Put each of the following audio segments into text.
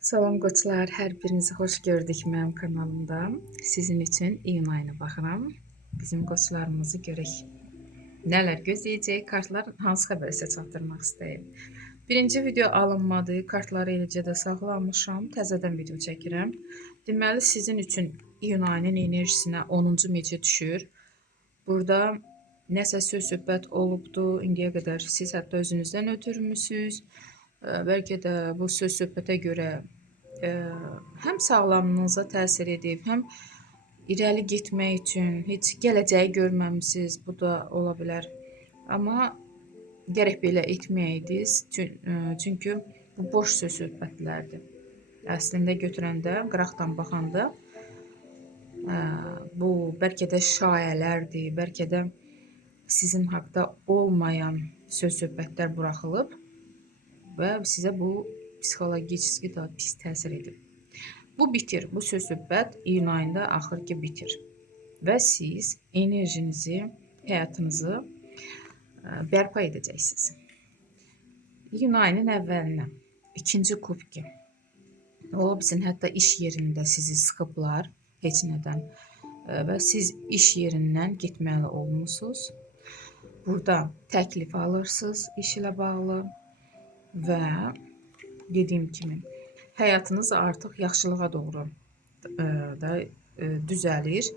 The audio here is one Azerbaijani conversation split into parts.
Salam qoçlar, hər birinizi xoş gördük mənim kanalımda. Sizin üçün iyun ayına baxıram. Bizim qoçlarımızı görək. Nələr gözləyəcək, kartlar hansı xəbəri sizə çatdırmaq istəyir. Birinci video alınmadı, kartları eləcə də saxlamışam, təzədən video çəkirəm. Deməli, sizin üçün iyun ayının enerjisinə 10-cu mecə düşür. Burada nəsə söz-söhbət olubdu, indiyə qədər siz hətta özünüzdən ötürmüsünüz. Bəlkə də bu söz-söhbətə görə həm sağlamlığınıza təsir edib, həm irəli getmək üçün heç gələcəyi görməmisiniz, bu da ola bilər. Amma gərək belə etməyəydiniz, çünki bu boş söz-söhbətlərdir. Əslində götürəndə, qıraqdan baxanda bu bəlkə də şayələrdir, bəlkə də sizin haqda olmayan söz-söhbətlər buraxılıb və sizə bu psixologически daha pis təsir edib. Bu bitir, bu söz-söhbət iyun ayında axır ki bitir. Və siz enerjinizi, həyatınızı bərpa edəcəksiniz. İyun ayının əvvəlinə, ikinci kubki. Ola bilsin, hətta iş yerində sizi sıxıblar heç nədən və siz iş yerindən getməli olmusunuz. Burada təklif alırsınız iş ilə bağlı və dediyim kimi həyatınız artıq yaxşılığa doğru da düzəlir.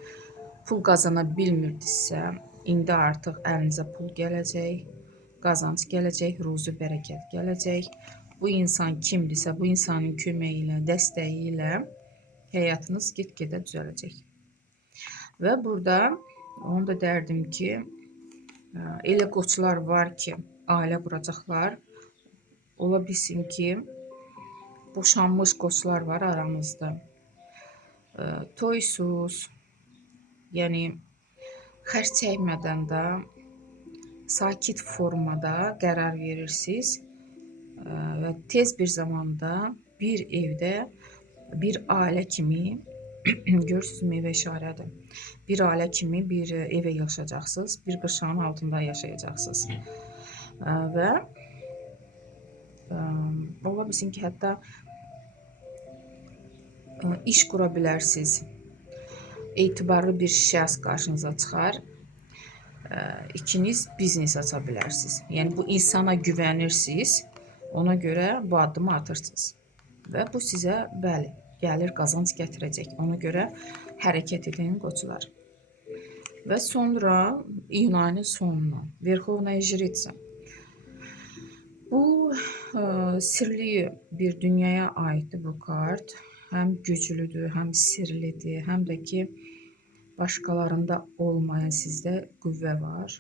Pul qazana bilmirdinizsə, indi artıq əlinizə pul gələcək, qazanc gələcək, ruzi bərəkət gələcək. Bu insan kimdirsə, bu insanın köməyi ilə, dəstəyi ilə həyatınız get-gedə düzələcək. Və burada onu da dərdim ki, elə qoçlar var ki, ailə quracaqlar. Ola bilsin ki, boşanmış qoçlar var aramızda. Toysuz, yəni xərc çəkmədən də sakit formada qərar verirsiniz və tez bir zamanda bir evdə bir ailə kimi görürsünüz, meyvə işarədir. Bir ailə kimi bir evə yaşayacaqsınız, bir qırşağın altında yaşayacaqsınız və ola bilsin ki, hətta iş qura bilərsiniz. Etibarlı bir şəxs qarşınıza çıxar. İkiniz biznes aça bilərsiniz. Yəni bu insana güvənirsiniz, ona görə bu addımı atırsınız. Və bu sizə bəli, gəlir qazanc gətirəcək. Ona görə hərəkət edin qoçlar. Və sonra iyun ayının sonuna Verxovnaya Jritsa. Bu sirli bir dünyaya aiddir bu kart. Həm güclüdür, həm sirlidir, həm də ki, başqalarında olmayan sizdə qüvvə var.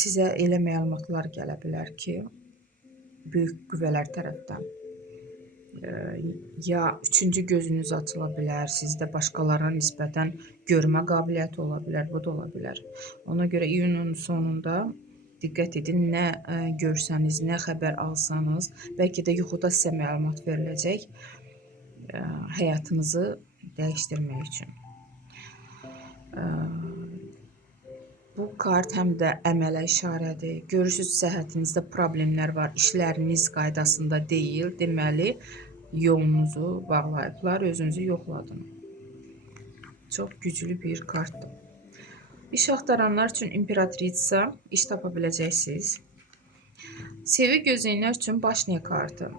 Sizə elə məlumatlar gələ bilər ki, böyük qüvvələr tərəfdən. Ya üçüncü gözünüz açıla bilər, sizdə başqalarına nisbətən görmə qabiliyyəti ola bilər, bu da ola bilər. Ona görə iyunun sonunda diqqət edin, nə görsəniz, nə xəbər alsanız, bəlkə də yuxuda sizə məlumat veriləcək həyatınızı dəyişdirmək üçün. Bu kart həm də əmələ işarədir. Görürsünüz, səhhətinizdə problemlər var, işləriniz qaydasında deyil. Deməli, yolunuzu bağlayıblar, özünüzü yoxladın. Çox güclü bir kartdır. İş axtaranlar üçün imperatrica, iş tapa biləcəksiniz. Sevgi gözləyənlər üçün Başniya kartı.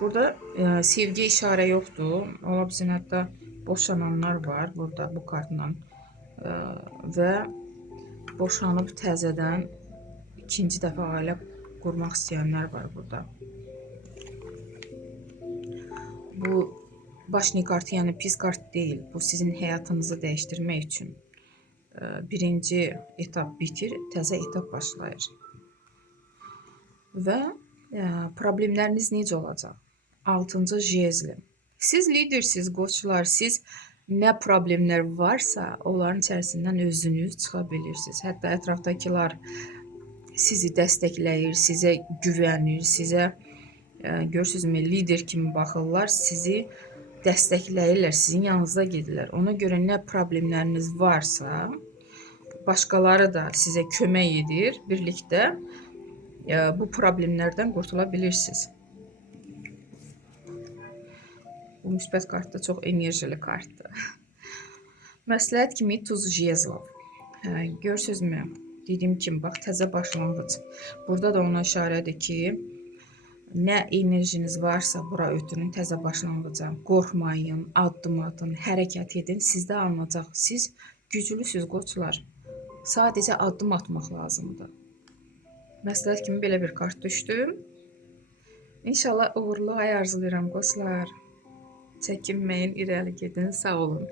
Burada sevgi işarə yoxdur. Ola bilsin, hətta boşananlar var burada bu kartla və boşanıb təzədən ikinci dəfə ailə qurmaq istəyənlər var burada. Bu Başniya kartı, yəni pis kart deyil. Bu sizin həyatınızı dəyişdirmək üçün. Birinci etap bitir, təzə etap başlayır. Və problemləriniz necə olacaq? 6-cı jezli. Siz lidersiniz qoçlar, siz nə problemlər varsa, onların içərisindən özünüz çıxa bilirsiniz. Hətta ətrafdakılar sizi dəstəkləyir, sizə güvənir, sizə görürsünüzmü, lider kimi baxırlar, sizi dəstəkləyirlər, sizin yanınızda gedirlər. Ona görə nə problemləriniz varsa, başqaları da sizə kömək edir, birlikdə bu problemlərdən qurtula bilirsiniz. Bu müsbət kartda çox enerjili kartdır. Məsləhət kimi tuz jezlov. Görürsünüzmü? Dediyim kimi, bax, təzə başlanğıc. Burada da ona işarədir ki, nə enerjiniz varsa bura ötürün təzə başlanğıca. Qorxmayın, addım atın, hərəkət edin. Sizdə alınacaq. Siz güclüsüz qoçlar. Sadəcə addım atmaq lazımdır. Məsləhət kimi belə bir kart düşdü. İnşallah uğurlu ay arzulayıram qoçlar. Çəkinməyin, irəli gedin. Sağ olun.